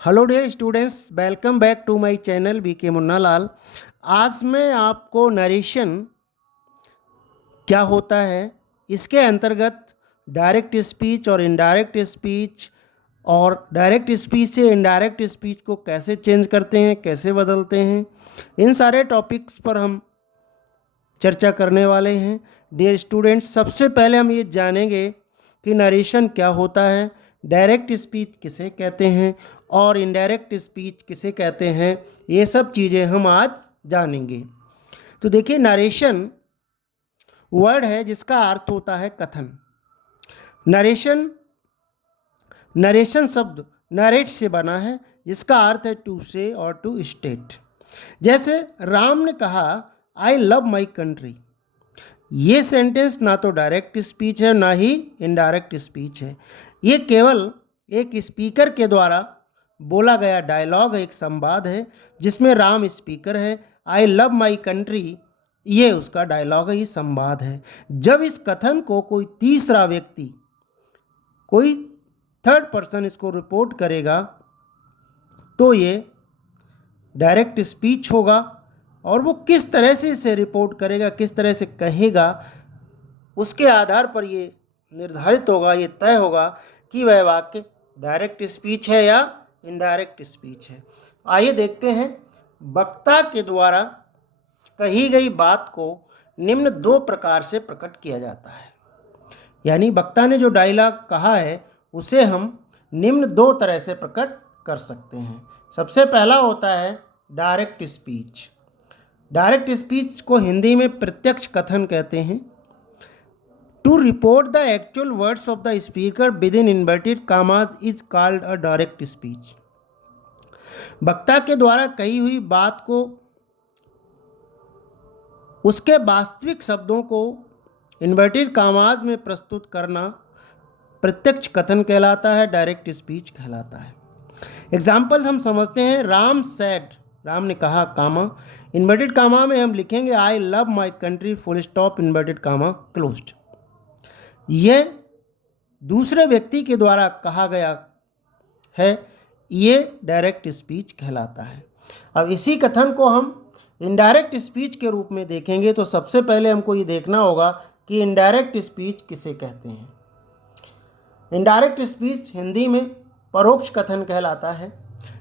Hello dear students, welcome back to my channel BK Munna Lal. आज मैं आपको नरेशन क्या होता है, इसके अंतर्गत डायरेक्ट स्पीच और इनडायरेक्ट स्पीच और डायरेक्ट स्पीच से इनडायरेक्ट स्पीच को कैसे चेंज करते हैं, कैसे बदलते हैं, इन सारे टॉपिक्स पर हम चर्चा करने वाले हैं। डियर स्टूडेंट्स, सबसे पहले हम ये जानेंगे कि नरेशन क्या होता है, डायरेक्ट स्पीच किसे कहते हैं और इनडायरेक्ट स्पीच किसे कहते हैं। ये सब चीज़ें हम आज जानेंगे। तो देखिए, नरेशन वर्ड है जिसका अर्थ होता है कथन। नरेशन नरेशन शब्द नरेट से बना है, जिसका अर्थ है टू से और टू स्टेट। जैसे राम ने कहा, आई लव माई कंट्री। ये सेंटेंस ना तो डायरेक्ट स्पीच है ना ही इनडायरेक्ट स्पीच है। ये केवल एक स्पीकर के द्वारा बोला गया डायलॉग है, एक संवाद है जिसमें राम स्पीकर है, आई लव माई कंट्री ये उसका डायलॉग है, ये संवाद है। जब इस कथन को कोई तीसरा व्यक्ति, कोई थर्ड पर्सन इसको रिपोर्ट करेगा तो ये डायरेक्ट स्पीच होगा। और वो किस तरह से इसे रिपोर्ट करेगा, किस तरह से कहेगा, उसके आधार पर ये निर्धारित होगा, ये तय होगा कि वह वाक्य डायरेक्ट स्पीच है या इनडायरेक्ट स्पीच है। आइए देखते हैं। वक्ता के द्वारा कही गई बात को निम्न दो प्रकार से प्रकट किया जाता है। यानी वक्ता ने जो डायलॉग कहा है उसे हम निम्न दो तरह से प्रकट कर सकते हैं। सबसे पहला होता है डायरेक्ट स्पीच। डायरेक्ट स्पीच को हिंदी में प्रत्यक्ष कथन कहते हैं। To report the actual words of the speaker within inverted commas is called a direct speech. वक्ता के द्वारा कही हुई बात को उसके वास्तविक शब्दों को इन्वर्टेड कामाज में प्रस्तुत करना प्रत्यक्ष कथन कहलाता है, डायरेक्ट स्पीच कहलाता है। एग्जाम्पल हम समझते हैं। राम सेड, राम ने कहा, कामा, इन्वर्टेड कामा में हम लिखेंगे I love my country, full stop, inverted comma closed. यह दूसरे व्यक्ति के द्वारा कहा गया है, ये डायरेक्ट स्पीच कहलाता है। अब इसी कथन को हम इनडायरेक्ट स्पीच के रूप में देखेंगे तो सबसे पहले हमको ये देखना होगा कि इनडायरेक्ट स्पीच किसे कहते हैं। इनडायरेक्ट स्पीच हिंदी में परोक्ष कथन कहलाता है।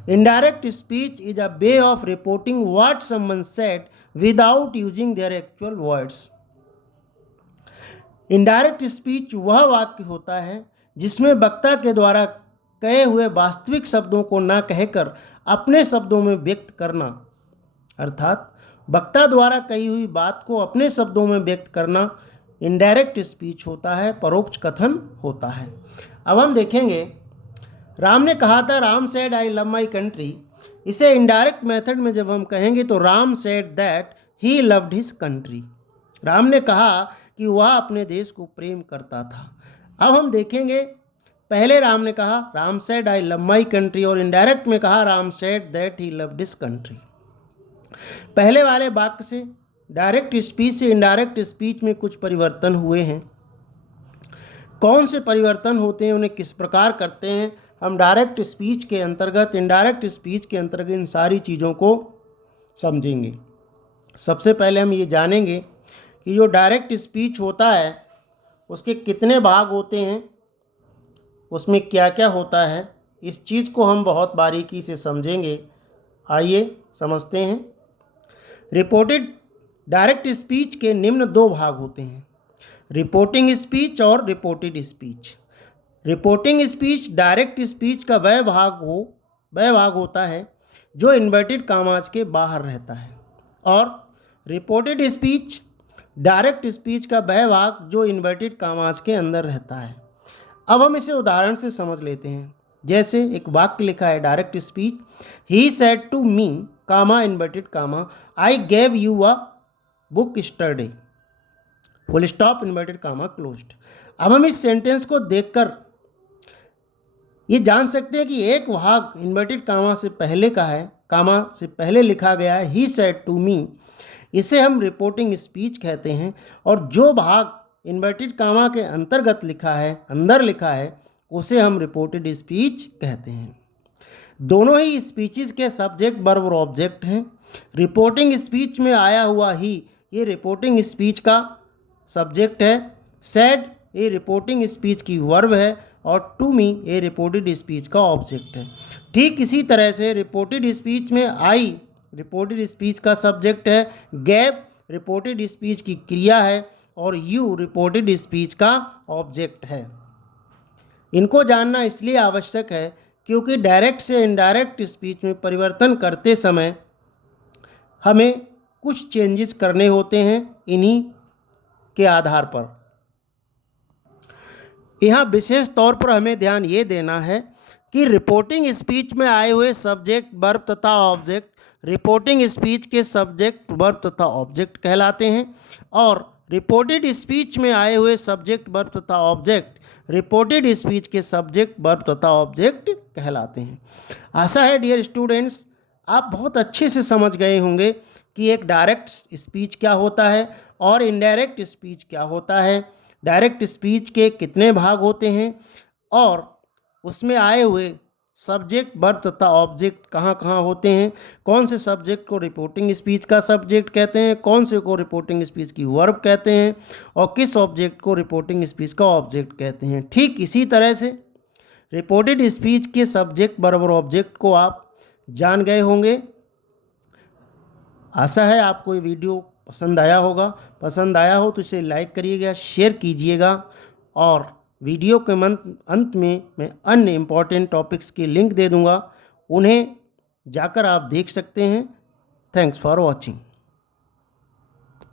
Indirect speech is a way of reporting what someone said without using their actual words. Indirect speech वह वाक्य होता है जिसमें वक्ता के द्वारा कहे हुए वास्तविक शब्दों को ना कहकर अपने शब्दों में व्यक्त करना, अर्थात वक्ता द्वारा कही हुई बात को अपने शब्दों में व्यक्त करना इनडायरेक्ट स्पीच होता है, परोक्ष कथन होता है। अब हम देखेंगे, राम ने कहा था, Ram said I love my country. इसे इनडायरेक्ट मेथड में जब हम कहेंगे तो Ram said that he loved his country. Ram ने कहा कि वह अपने देश को प्रेम करता था। अब हम देखेंगे, पहले राम ने कहा Ram said I love my country और इनडायरेक्ट में कहा Ram said that he loved his country. पहले वाले वाक्य से डायरेक्ट स्पीच से इनडायरेक्ट स्पीच में कुछ परिवर्तन हुए हैं। कौन से परिवर्तन होते हैं, उन्हें किस प्रकार करते हैं, हम डायरेक्ट स्पीच के अंतर्गत, इनडायरेक्ट स्पीच के अंतर्गत इन सारी चीज़ों को समझेंगे। सबसे पहले हम ये जानेंगे कि जो डायरेक्ट स्पीच होता है उसके कितने भाग होते हैं, उसमें क्या क्या होता है। इस चीज़ को हम बहुत बारीकी से समझेंगे। आइए समझते हैं। रिपोर्टेड डायरेक्ट स्पीच के निम्न दो भाग होते हैं, रिपोर्टिंग स्पीच और reported speech. Reporting speech direct speech का वह भाग होता है जो इन्वर्टेड कामाज के बाहर रहता है, और रिपोर्टेड स्पीच डायरेक्ट स्पीच का वह भाग जो इन्वर्टेड कामाज के अंदर रहता है। अब हम इसे उदाहरण से समझ लेते हैं। जैसे एक वाक्य लिखा है direct speech, he said to me, comma, inverted comma, I gave you a book yesterday, full stop, inverted comma closed. अब हम इस सेंटेंस को देखकर ये जान सकते हैं कि एक भाग इन्वर्टेड कामा से पहले का है, कामा से पहले लिखा गया है, ही सेड टू मी, इसे हम रिपोर्टिंग स्पीच कहते हैं। और जो भाग इन्वर्टेड कामा के अंतर्गत लिखा है, अंदर लिखा है, उसे हम रिपोर्टेड स्पीच कहते हैं। दोनों ही स्पीचेस के सब्जेक्ट वर्ब और ऑब्जेक्ट हैं। रिपोर्टिंग स्पीच में आया हुआ ही, ये रिपोर्टिंग स्पीच का सब्जेक्ट है। सेड ये रिपोर्टिंग स्पीच की वर्ब है और टू मी ये रिपोर्टेड स्पीच का ऑब्जेक्ट है। ठीक इसी तरह से रिपोर्टेड स्पीच में आई रिपोर्टेड स्पीच का सब्जेक्ट है, गैप रिपोर्टेड स्पीच की क्रिया है और यू रिपोर्टेड स्पीच का ऑब्जेक्ट है। इनको जानना इसलिए आवश्यक है क्योंकि डायरेक्ट से इनडायरेक्ट स्पीच में परिवर्तन करते समय हमें कुछ चेंजेस करने होते हैं इन्हीं के आधार पर। यहाँ विशेष तौर पर हमें ध्यान ये देना है कि रिपोर्टिंग स्पीच में आए हुए सब्जेक्ट वर्ब तथा ऑब्जेक्ट रिपोर्टिंग स्पीच के सब्जेक्ट वर्ब तथा ऑब्जेक्ट कहलाते हैं और रिपोर्टेड स्पीच में आए हुए सब्जेक्ट वर्ब तथा ऑब्जेक्ट रिपोर्टेड स्पीच के सब्जेक्ट वर्ब तथा ऑब्जेक्ट कहलाते हैं। आशा है डियर स्टूडेंट्स आप बहुत अच्छे से समझ गए होंगे कि एक डायरेक्ट स्पीच क्या होता है और इनडायरेक्ट स्पीच क्या होता है, डायरेक्ट स्पीच के कितने भाग होते हैं और उसमें आए हुए सब्जेक्ट वर्ब तथा ऑब्जेक्ट कहाँ कहाँ होते हैं, कौन से सब्जेक्ट को रिपोर्टिंग स्पीच का सब्जेक्ट कहते हैं, कौन से को रिपोर्टिंग स्पीच की वर्ब कहते हैं और किस ऑब्जेक्ट को रिपोर्टिंग स्पीच का ऑब्जेक्ट कहते हैं। ठीक इसी तरह से रिपोर्टेड स्पीच के सब्जेक्ट वर्ब और ऑब्जेक्ट को आप जान गए होंगे। आशा है आपको ये वीडियो पसंद आया होगा। पसंद आया हो तो इसे लाइक करिएगा, शेयर कीजिएगा और वीडियो के अंत में मैं अन्य इम्पॉर्टेंट टॉपिक्स की लिंक दे दूंगा, उन्हें जाकर आप देख सकते हैं। Thanks for watching.